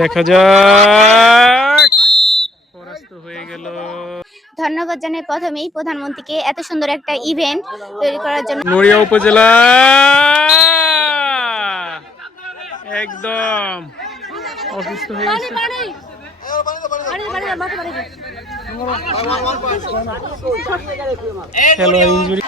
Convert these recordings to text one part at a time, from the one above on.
দেখা যাক, পরাস্ত হয়ে গেল। ধন্যবাদ জানাই প্রথমেই প্রধানমন্ত্রীকে এত সুন্দর একটা ইভেন্ট তৈরি করার জন্য। নড়িয়া উপজেলা একদম অসুস্থ হয়ে গেছে। খেলোয়াড় ইনজুরি,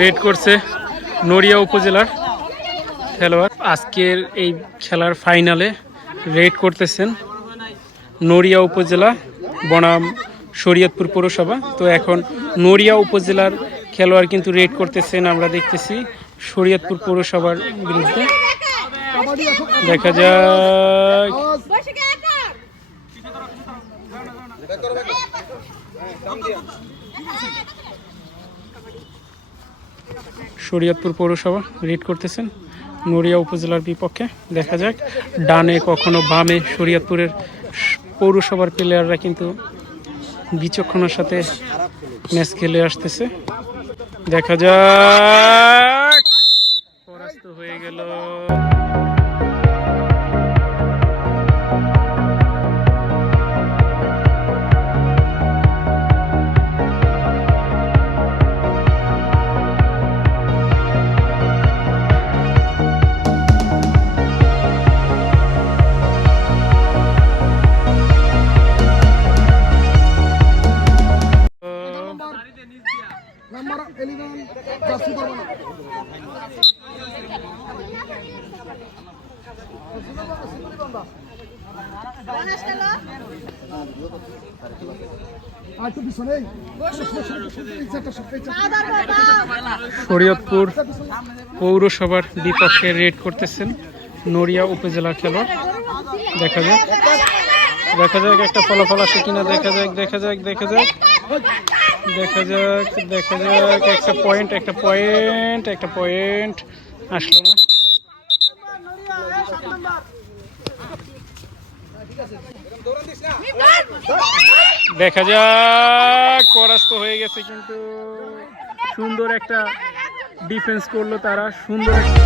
রেড করছে নড়িয়া উপজেলার খেলোয়াড়। আজকের এই খেলার ফাইনালে রেড করতেছেন নড়িয়া উপজেলা বনাম শরীয়তপুর পৌরসভা। তো এখন নড়িয়া উপজেলার খেলোয়াড় কিন্তু রেড করতেছেন, আমরা দেখতেছি শরীয়তপুর পৌরসভার বিরুদ্ধে। দেখা যাক, শরীয়তপুর পৌরসভা রেড করতেছেন নড়িয়া উপজেলার বিপক্ষে। দেখা যাক, ডানে কখনো বামে শরীয়তপুরের পৌরসভার প্লেয়াররা কিন্তু বিচক্ষণতার সাথে ম্যাচ খেলে আসতেছে। দেখা যাক, পরাস্ত হয়ে গেল। শরীয়তপুর পৌরসভার বিপক্ষে রেড করতেছেন নড়িয়া উপজেলার খেলোয়াড়। দেখা যাক, দেখা যাক একটা ফলাফল আসে কিনা। দেখা যাক, দেখা যাক, দেখা যাক, দেখা যাক, দেখা যাক। একটা পয়েন্ট, একটা পয়েন্ট, একটা পয়েন্ট আসলো না। দেখা যাক, পরাস্ত হয়ে গেছে, কিন্তু সুন্দর একটা ডিফেন্স করলো তারা, সুন্দর একটা।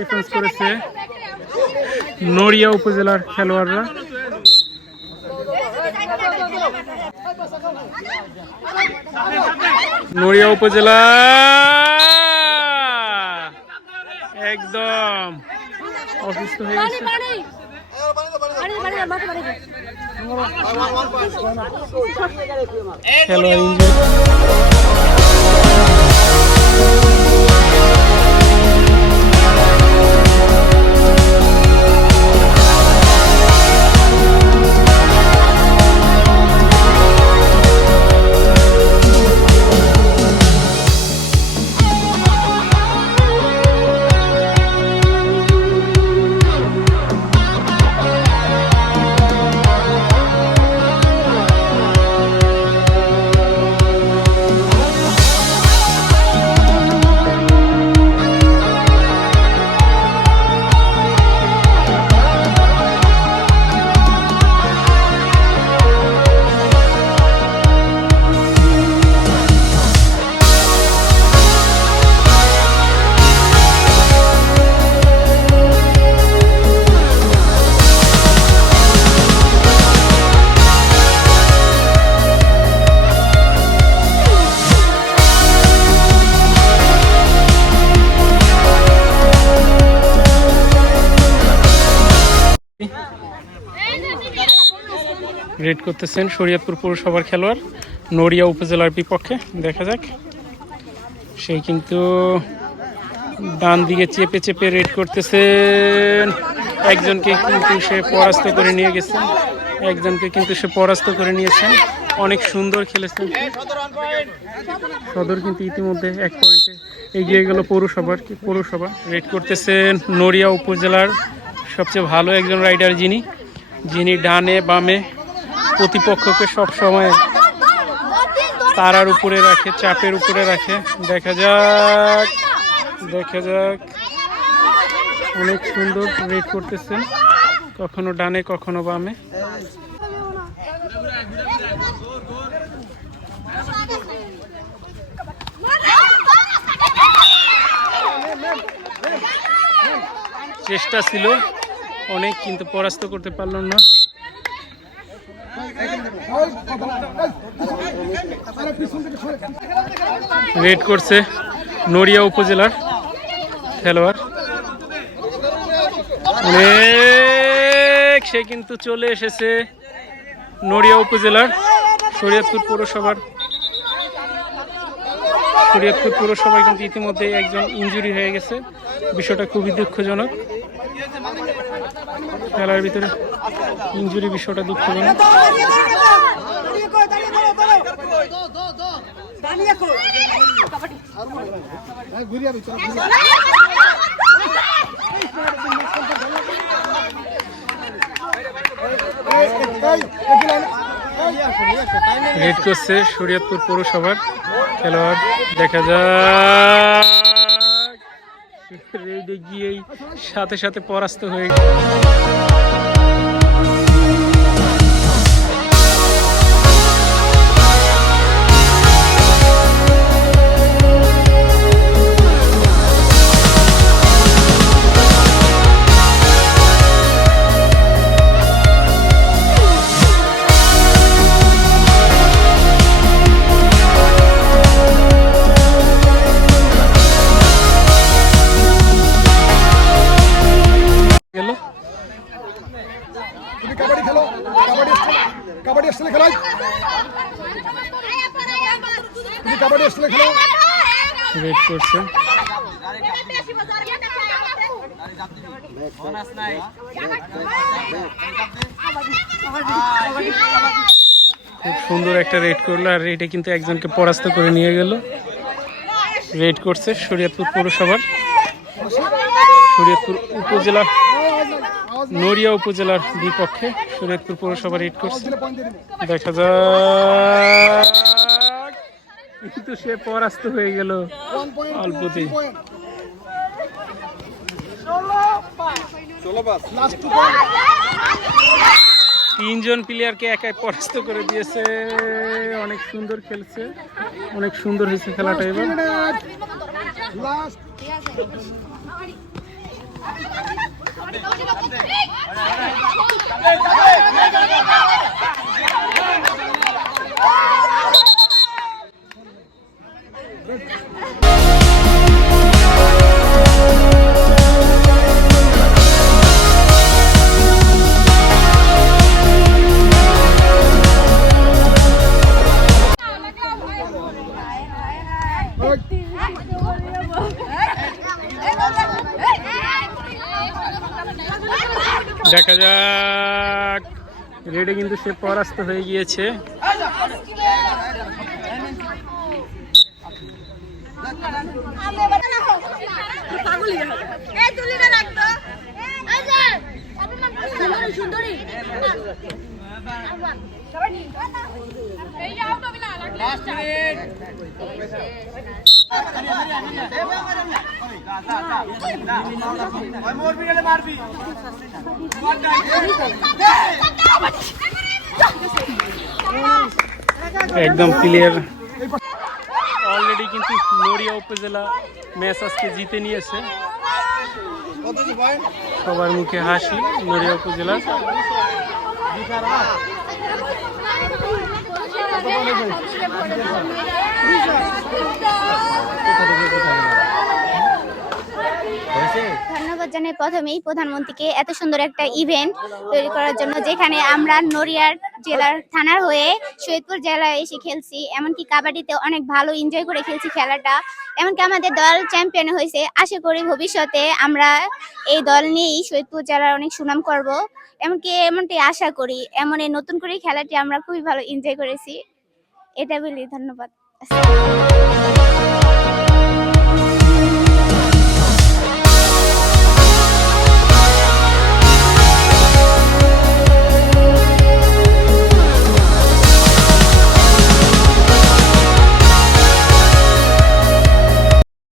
ডিফেন্স করেছে নড়িয়া উপজেলার খেলোয়াড়রা। নড়িয়া উপজেলা একদম অসুস্থ হয়ে গেছে। খেলোয়াড় ইনজুরি, রেড করতেছেন শরীয়তপুর পৌরসভার খেলোয়াড় নড়িয়া উপজেলার বিপক্ষে। দেখা যাক, সেই কিন্তু ডান দিকে চেপে চেপে রেড করতেছেন। একজনকে কিন্তু সে পরাস্ত করে নিয়ে গেছেন, একজনকে কিন্তু সে পরাস্ত করে নিয়েছেন। অনেক সুন্দর খেলেছেন সদর, কিন্তু ইতিমধ্যে 1 পয়েন্টে এগিয়ে গেল পৌরসভা। রেড করতেছেন নড়িয়া উপজেলার সবচেয়ে ভালো একজন রাইডার, যিনি ডানে বামে প্রতিপক্ষকে সব সময় তারার উপরে রাখে, চাপের উপরে রাখে। দেখা যাক অনেক সুন্দর রেড করতেছেন, কখনো ডানে কখনো বামে। চেষ্টা ছিল অনেক, কিন্তু পরাস্ত করতে পারল না। রেড করছে নড়িয়া উপজেলার খেলোয়াড়, সে কিন্তু চলে এসেছে নড়িয়া উপজেলার শরীয়তপুর পৌরসভায় কিন্তু ইতিমধ্যে একজন ইনজুরি হয়ে গেছে। বিষয়টা খুবই দুঃখজনক, খেলার ভিতরে ইনজুরি বিষয়টা দুঃখজনক। রেড করছে শরীয়তপুর পৌরসভার খেলোয়াড়। দেখা যাক রেডে গিয়েই সাথে সাথে পরাস্ত হয়ে গেল। রেড করছে খুব সুন্দর একটা রেড করলো, আর রেডে কিন্তু একজনকে পরাস্ত করে নিয়ে গেল। রেড করছে শরীয়তপুর উপজেলা নড়িয়া উপজেলার বিপক্ষে শরীয়তপুর পৌরসভা রেড করছে। দেখা যাক, কিন্তু সে পরাস্ত হয়ে গেল অল্পতেই। তিনজন প্লেয়ারকে একাই পরাস্ত করে দিয়েছে। অনেক সুন্দর খেলছে, অনেক সুন্দর হয়েছে খেলাটা এবার। দেখা যাক, রেডে কিন্তু সে পরাস্ত হয়ে গিয়েছে। একদম ক্লিয়ার। অলরেডি কিন্তু নড়িয়া উপজেলা ম্যাচ আজকে জিতে নিয়েছে। সবার মুখে হাসি নড়িয়া উপজেলা। ধন্যবাদ ধন্যবাদ জানাই প্রথমেই প্রধানমন্ত্রীকে এত সুন্দর একটা ইভেন্ট তৈরি করার জন্য, যেখানে আমরা নড়িয়ার জেলার থানার হয়ে শহীদপুর জেলায় এসে খেলছি। এমনকি কাবাডিতে অনেক ভালো এনজয় করে খেলছি খেলাটা। এমনকি আমাদের দল চ্যাম্পিয়ন হয়েছে। আশা করি ভবিষ্যতে আমরা এই দল নিয়েই শহীদপুর জেলার অনেক সুনাম করব। এমনটি আশা করি। এমন এই নতুন করে খেলাটি আমরা খুবই ভালো এনজয় করেছি। এটা বলি, ধন্যবাদ।